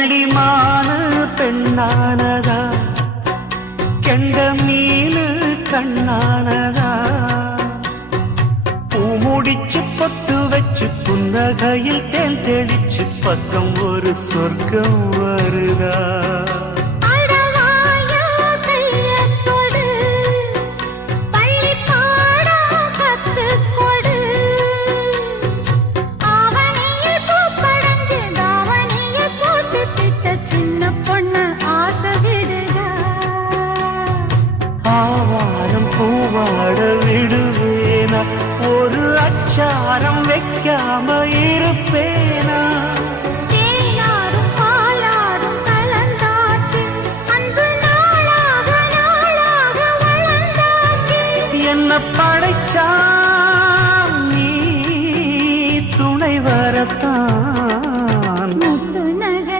புள்ளிமான பெண்ணானதா, கெண்ட மீனு கண்ணானதா, பூமுடிச்சு பொட்டு வச்சு புன்னகையில் தேன் தெளிச்சு பக்கம் ஒரு சொர்க்கம் வருதா.